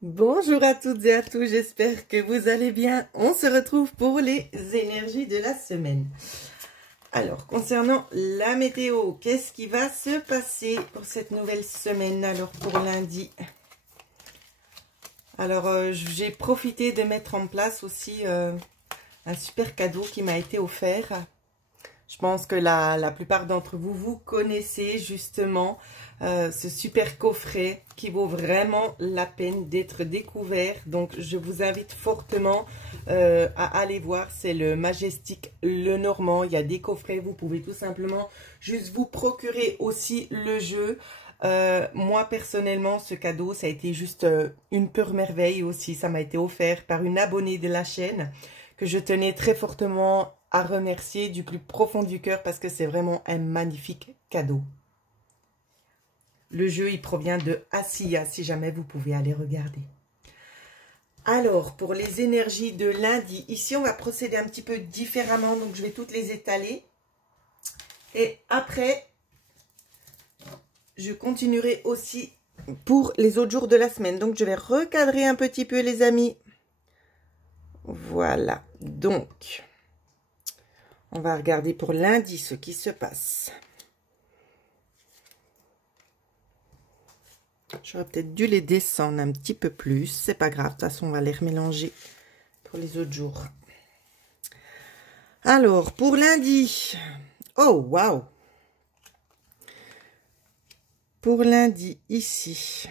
Bonjour à toutes et à tous, j'espère que vous allez bien. On se retrouve pour les énergies de la semaine. Alors, concernant la météo, qu'est-ce qui va se passer pour cette nouvelle semaine? Alors, pour lundi. Alors, j'ai profité de mettre en place aussi un super cadeau qui m'a été offert. Je pense que la plupart d'entre vous, vous connaissez justement ce super coffret qui vaut vraiment la peine d'être découvert. Donc, je vous invite fortement à aller voir. C'est le Majestic Lenormand. Il y a des coffrets. Vous pouvez tout simplement juste vous procurer aussi le jeu. Moi, personnellement, ce cadeau, ça a été juste une pure merveille aussi. Ça m'a été offert par une abonnée de la chaîne que je tenais très fortement à remercier du plus profond du cœur parce que c'est vraiment un magnifique cadeau. Le jeu, il provient de Asiya, si jamais vous pouvez aller regarder. Alors, pour les énergies de lundi, ici, on va procéder un petit peu différemment. Donc, je vais toutes les étaler. Et après, je continuerai aussi pour les autres jours de la semaine. Donc, je vais recadrer un petit peu, les amis. Voilà. Donc, on va regarder pour lundi ce qui se passe. J'aurais peut-être dû les descendre un petit peu plus. C'est pas grave. De toute façon, on va les remélanger pour les autres jours. Alors, pour lundi. Oh, waouh! Pour lundi, ici.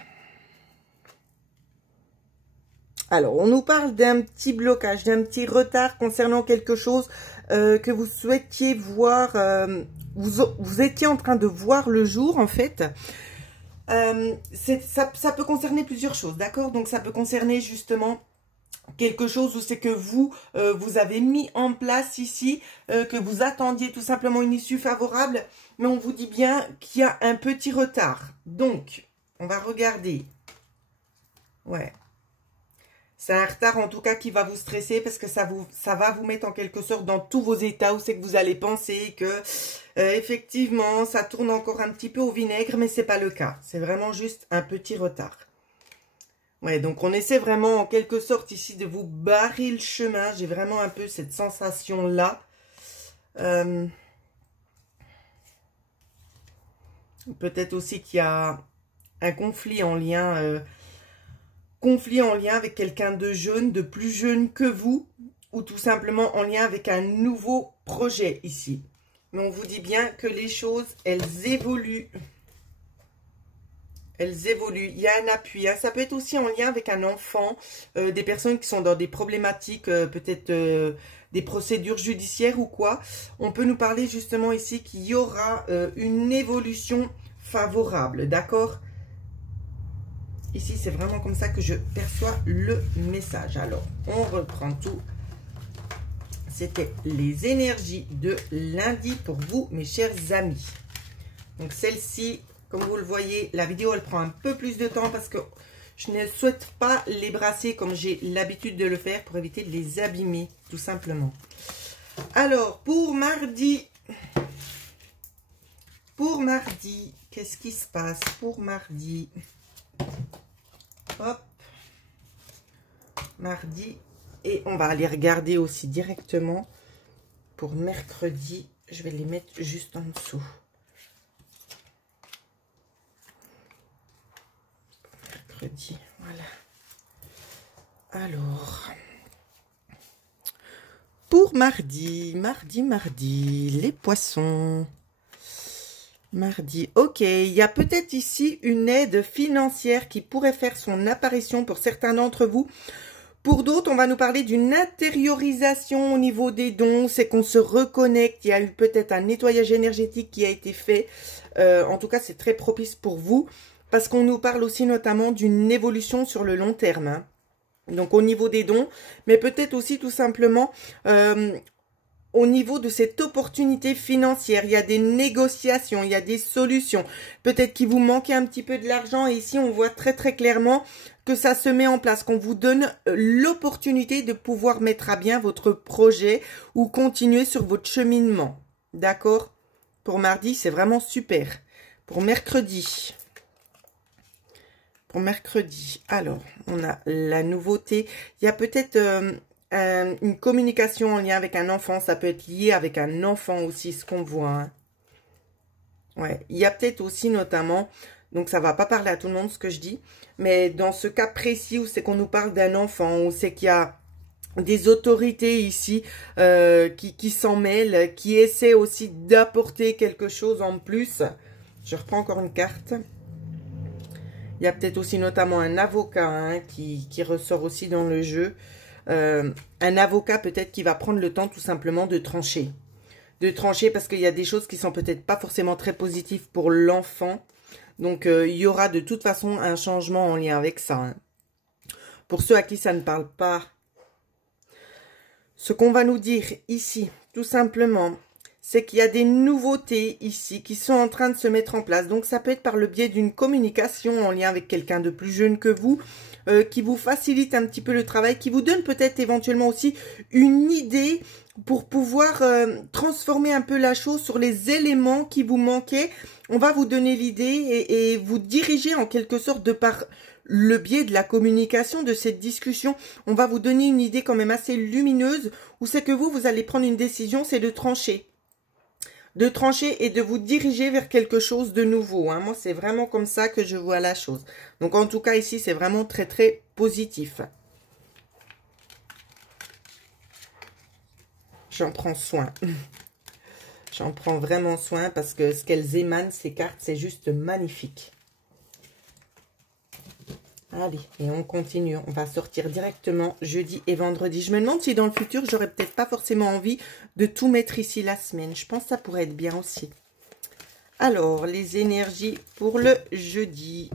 Alors, on nous parle d'un petit blocage, d'un petit retard concernant quelque chose que vous souhaitiez voir. Vous étiez en train de voir le jour, en fait. Ça peut concerner plusieurs choses, d'accord? Donc, ça peut concerner justement quelque chose où c'est que vous, vous avez mis en place ici, que vous attendiez tout simplement une issue favorable, mais on vous dit bien qu'il y a un petit retard. Donc, on va regarder. Ouais. C'est un retard en tout cas qui va vous stresser parce que ça va vous mettre en quelque sorte dans tous vos états où c'est que vous allez penser que effectivement ça tourne encore un petit peu au vinaigre, mais c'est pas le cas. C'est vraiment juste un petit retard. Ouais, donc on essaie vraiment en quelque sorte ici de vous barrer le chemin. J'ai vraiment un peu cette sensation-là. Peut-être aussi qu'il y a un conflit en lien... avec quelqu'un de jeune, de plus jeune que vous, ou tout simplement en lien avec un nouveau projet ici. Mais on vous dit bien que les choses, elles évoluent. Elles évoluent. Il y a un appui. Hein. Ça peut être aussi en lien avec un enfant, des personnes qui sont dans des problématiques, peut-être des procédures judiciaires ou quoi. On peut nous parler justement ici qu'il y aura une évolution favorable, d'accord ? Ici, c'est vraiment comme ça que je perçois le message. Alors, on reprend tout. C'était les énergies de lundi pour vous, mes chers amis. Donc, celle-ci, comme vous le voyez, la vidéo, elle prend un peu plus de temps parce que je ne souhaite pas les brasser comme j'ai l'habitude de le faire pour éviter de les abîmer, tout simplement. Alors, pour mardi, qu'est-ce qui se passe pour mardi? Hop, mardi, et on va aller regarder aussi directement pour mercredi. Je vais les mettre juste en dessous. Mercredi, voilà. Alors, pour mardi, les poissons. Mardi, ok, il y a peut-être ici une aide financière qui pourrait faire son apparition pour certains d'entre vous. Pour d'autres, on va nous parler d'une intériorisation au niveau des dons, c'est qu'on se reconnecte, il y a eu peut-être un nettoyage énergétique qui a été fait. En tout cas, c'est très propice pour vous parce qu'on nous parle aussi notamment d'une évolution sur le long terme. Hein. Donc, au niveau des dons, mais peut-être aussi tout simplement... au niveau de cette opportunité financière, il y a des négociations, il y a des solutions. Peut-être qu'il vous manquait un petit peu de l'argent et ici, on voit très très clairement que ça se met en place, qu'on vous donne l'opportunité de pouvoir mettre à bien votre projet ou continuer sur votre cheminement. D'accord? Pour mardi, c'est vraiment super. Pour mercredi, pour mercredi. Alors, on a la nouveauté. Il y a peut-être une communication en lien avec un enfant. Ça peut être lié avec un enfant aussi, ce qu'on voit. Hein. Ouais, il y a peut-être aussi notamment, donc ça va pas parler à tout le monde ce que je dis, mais dans ce cas précis où c'est qu'on nous parle d'un enfant, où c'est qu'il y a des autorités ici qui s'en mêlent, qui essaient aussi d'apporter quelque chose en plus. Je reprends encore une carte. Il y a peut-être aussi notamment un avocat hein, qui ressort aussi dans le jeu. Un avocat peut-être qui va prendre le temps tout simplement de trancher. De trancher parce qu'il y a des choses qui sont peut-être pas forcément très positives pour l'enfant. Donc, il y aura de toute façon un changement en lien avec ça. Hein. Pour ceux à qui ça ne parle pas, ce qu'on va nous dire ici, tout simplement, c'est qu'il y a des nouveautés ici qui sont en train de se mettre en place. Donc, ça peut être par le biais d'une communication en lien avec quelqu'un de plus jeune que vous, qui vous facilite un petit peu le travail, qui vous donne peut-être éventuellement aussi une idée pour pouvoir transformer un peu la chose sur les éléments qui vous manquaient. On va vous donner l'idée et vous diriger en quelque sorte de par le biais de la communication, de cette discussion. On va vous donner une idée quand même assez lumineuse où c'est que vous allez prendre une décision, c'est de trancher. De trancher et de vous diriger vers quelque chose de nouveau. Hein. Moi, c'est vraiment comme ça que je vois la chose. Donc, en tout cas, ici, c'est vraiment très, très positif. J'en prends soin. J'en prends vraiment soin parce que ce qu'elles émanent, ces cartes, c'est juste magnifique. Allez, et on continue. On va sortir directement jeudi et vendredi. Je me demande si dans le futur, j'aurais peut-être pas forcément envie de tout mettre ici la semaine. Je pense que ça pourrait être bien aussi. Alors, les énergies pour le jeudi.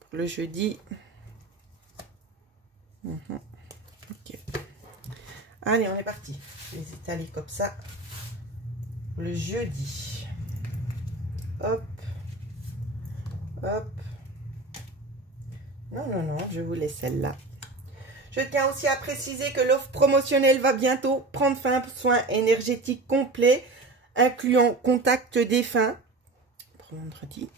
Pour le jeudi. Ok. Allez, on est parti. Je les étaler comme ça. Le jeudi. Hop. Hop. Non, non, non, je vous laisse celle-là. Je tiens aussi à préciser que l'offre promotionnelle va bientôt prendre fin pour soins énergétiques complets, incluant contact défunt, pour vendredi,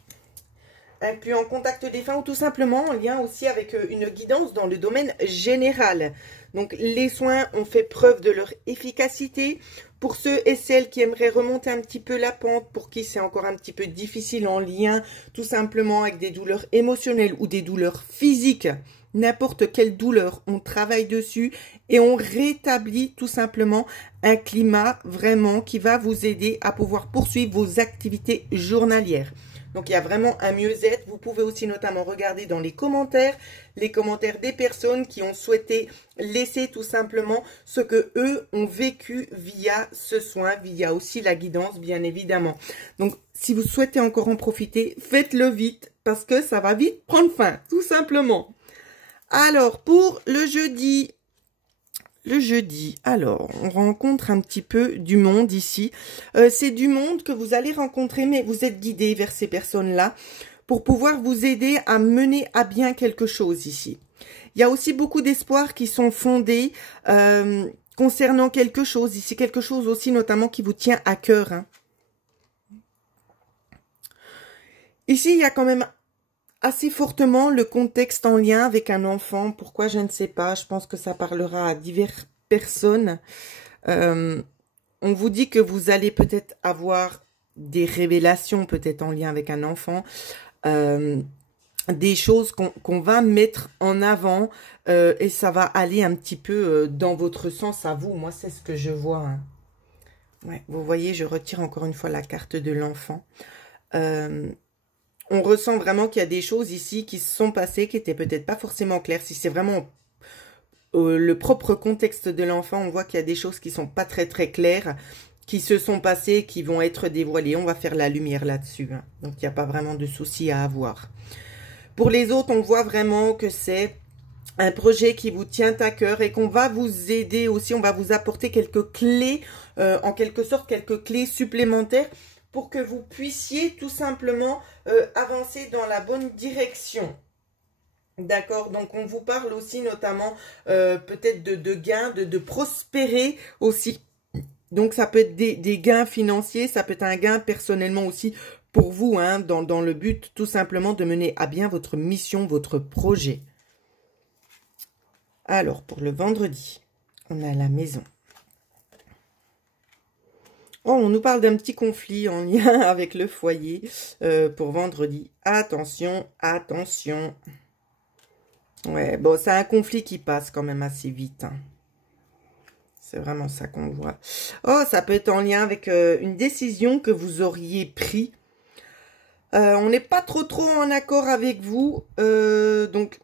incluant contact défunt ou tout simplement en lien aussi avec une guidance dans le domaine général. Donc, les soins ont fait preuve de leur efficacité. Pour ceux et celles qui aimeraient remonter un petit peu la pente, pour qui c'est encore un petit peu difficile en lien tout simplement avec des douleurs émotionnelles ou des douleurs physiques, n'importe quelle douleur, on travaille dessus et on rétablit tout simplement un climat vraiment qui va vous aider à pouvoir poursuivre vos activités journalières. Donc, il y a vraiment un mieux-être. Vous pouvez aussi notamment regarder dans les commentaires des personnes qui ont souhaité laisser tout simplement ce que eux ont vécu via ce soin, via aussi la guidance, bien évidemment. Donc, si vous souhaitez encore en profiter, faites-le vite parce que ça va vite prendre fin, tout simplement. Alors, pour le jeudi... alors, on rencontre un petit peu du monde ici. C'est du monde que vous allez rencontrer, mais vous êtes guidé vers ces personnes-là pour pouvoir vous aider à mener à bien quelque chose ici. Il y a aussi beaucoup d'espoirs qui sont fondés concernant quelque chose ici, quelque chose aussi notamment qui vous tient à cœur. Hein. Ici, il y a quand même assez fortement le contexte en lien avec un enfant. Pourquoi, je ne sais pas. Je pense que ça parlera à diverses personnes. On vous dit que vous allez peut-être avoir des révélations, peut-être en lien avec un enfant. Des choses qu'on va mettre en avant et ça va aller un petit peu dans votre sens à vous. Moi, c'est ce que je vois. Hein. Ouais, vous voyez, je retire encore une fois la carte de l'enfant. On ressent vraiment qu'il y a des choses ici qui se sont passées, qui n'étaient peut-être pas forcément claires. Si c'est vraiment le propre contexte de l'enfant, on voit qu'il y a des choses qui sont pas très très claires, qui se sont passées, qui vont être dévoilées. On va faire la lumière là-dessus. Hein. Donc, il n'y a pas vraiment de souci à avoir. Pour les autres, on voit vraiment que c'est un projet qui vous tient à cœur et qu'on va vous aider aussi. On va vous apporter quelques clés, en quelque sorte, quelques clés supplémentaires pour que vous puissiez tout simplement avancer dans la bonne direction. D'accord, donc on vous parle aussi notamment peut-être de gains, de prospérer aussi. Donc ça peut être des gains financiers, ça peut être un gain personnellement aussi pour vous, hein, dans le but tout simplement de mener à bien votre mission, votre projet. Alors, pour le vendredi, on a la maison. Oh, on nous parle d'un petit conflit en lien avec le foyer pour vendredi. Attention, attention. Ouais, bon, c'est un conflit qui passe quand même assez vite, hein. C'est vraiment ça qu'on voit. Oh, ça peut être en lien avec une décision que vous auriez prise. On n'est pas trop en accord avec vous. Donc,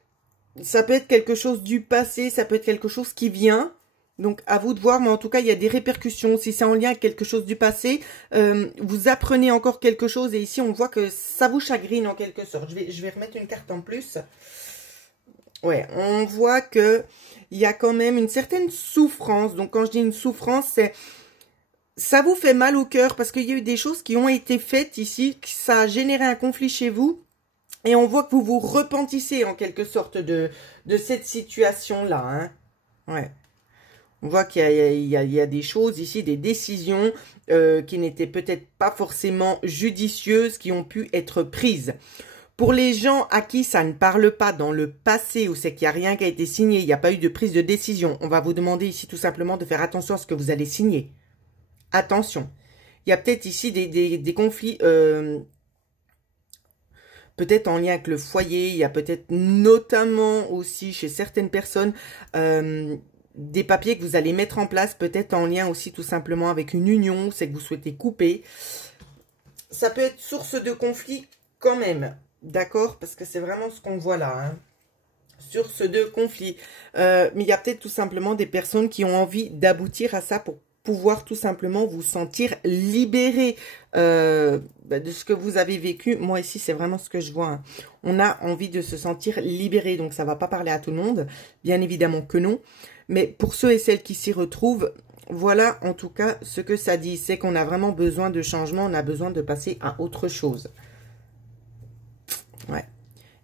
ça peut être quelque chose du passé, ça peut être quelque chose qui vient. Donc, à vous de voir, mais en tout cas, il y a des répercussions. Si c'est en lien avec quelque chose du passé, vous apprenez encore quelque chose. Et ici, on voit que ça vous chagrine en quelque sorte. Je vais remettre une carte en plus. Ouais, on voit que il y a quand même une certaine souffrance. Donc, quand je dis une souffrance, c'est... Ça vous fait mal au cœur parce qu'il y a eu des choses qui ont été faites ici, que ça a généré un conflit chez vous. Et on voit que vous vous repentissez en quelque sorte de cette situation-là, hein. Ouais. On voit qu'il y a des choses ici, des décisions qui n'étaient peut-être pas forcément judicieuses, qui ont pu être prises. Pour les gens à qui ça ne parle pas dans le passé, ou c'est qu'il n'y a rien qui a été signé, il n'y a pas eu de prise de décision, on va vous demander ici tout simplement de faire attention à ce que vous allez signer. Attention. Il y a peut-être ici des conflits... peut-être en lien avec le foyer, il y a peut-être notamment aussi chez certaines personnes des papiers que vous allez mettre en place, peut-être en lien aussi tout simplement avec une union, c'est que vous souhaitez couper. Ça peut être source de conflit quand même, d'accord? Parce que c'est vraiment ce qu'on voit là, hein. Source de conflit. Mais il y a peut-être tout simplement des personnes qui ont envie d'aboutir à ça pour pouvoir tout simplement vous sentir libéré de ce que vous avez vécu. Moi ici, c'est vraiment ce que je vois, hein. On a envie de se sentir libéré, donc ça va pas parler à tout le monde, bien évidemment que non. Mais pour ceux et celles qui s'y retrouvent, voilà en tout cas ce que ça dit. C'est qu'on a vraiment besoin de changement, on a besoin de passer à autre chose. Ouais.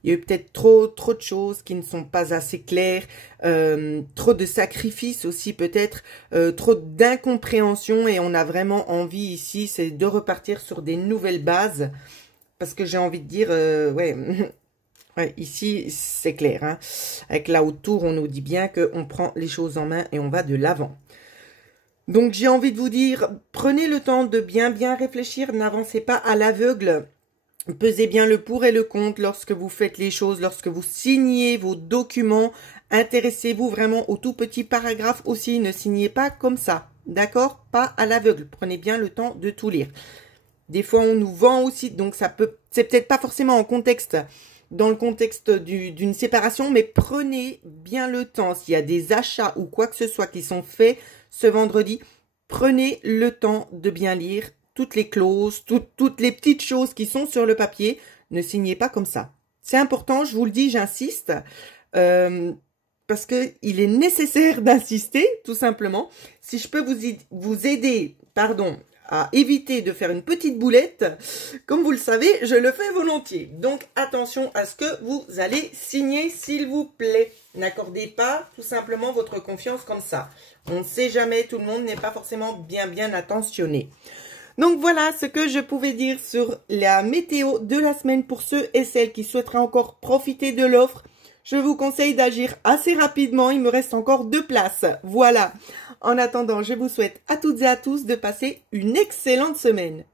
Il y a eu peut-être trop de choses qui ne sont pas assez claires, trop de sacrifices aussi peut-être, trop d'incompréhension et on a vraiment envie ici, c'est de repartir sur des nouvelles bases parce que j'ai envie de dire, ouais, ouais, ici c'est clair, hein. Avec là autour on nous dit bien qu'on prend les choses en main et on va de l'avant. Donc j'ai envie de vous dire, prenez le temps de bien réfléchir, n'avancez pas à l'aveugle. Pesez bien le pour et le contre lorsque vous faites les choses, lorsque vous signez vos documents. Intéressez-vous vraiment aux tout petits paragraphes aussi. Ne signez pas comme ça, d'accord? Pas à l'aveugle. Prenez bien le temps de tout lire. Des fois, on nous vend aussi, donc ça peut, c'est peut-être pas forcément en contexte, dans le contexte d'une séparation, mais prenez bien le temps. S'il y a des achats ou quoi que ce soit qui sont faits ce vendredi, prenez le temps de bien lire toutes les clauses, toutes les petites choses qui sont sur le papier. Ne signez pas comme ça. C'est important, je vous le dis, j'insiste, parce qu'il est nécessaire d'insister, tout simplement. Si je peux vous aider, pardon, à éviter de faire une petite boulette, comme vous le savez, je le fais volontiers. Donc, attention à ce que vous allez signer, s'il vous plaît. N'accordez pas tout simplement votre confiance comme ça. On ne sait jamais, tout le monde n'est pas forcément bien attentionné. Donc voilà ce que je pouvais dire sur la météo de la semaine pour ceux et celles qui souhaiteraient encore profiter de l'offre. Je vous conseille d'agir assez rapidement, il me reste encore 2 places. Voilà. En attendant, je vous souhaite à toutes et à tous de passer une excellente semaine.